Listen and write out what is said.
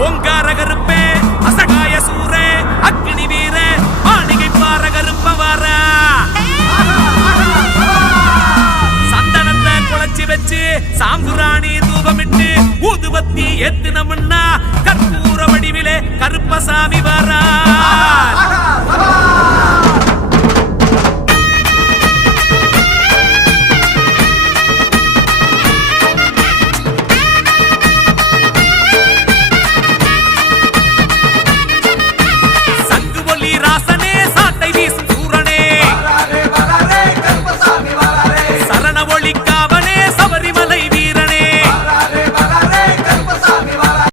ஓங்கார கருப்பே அசகாய சூரே அக்னி வீர மாளிகை பார கருப்ப வார சந்தனத்தை குழச்சி வச்சு சாம்புராணி தூபமிட்டு ஊதுபத்தி ஏத்து நம்ம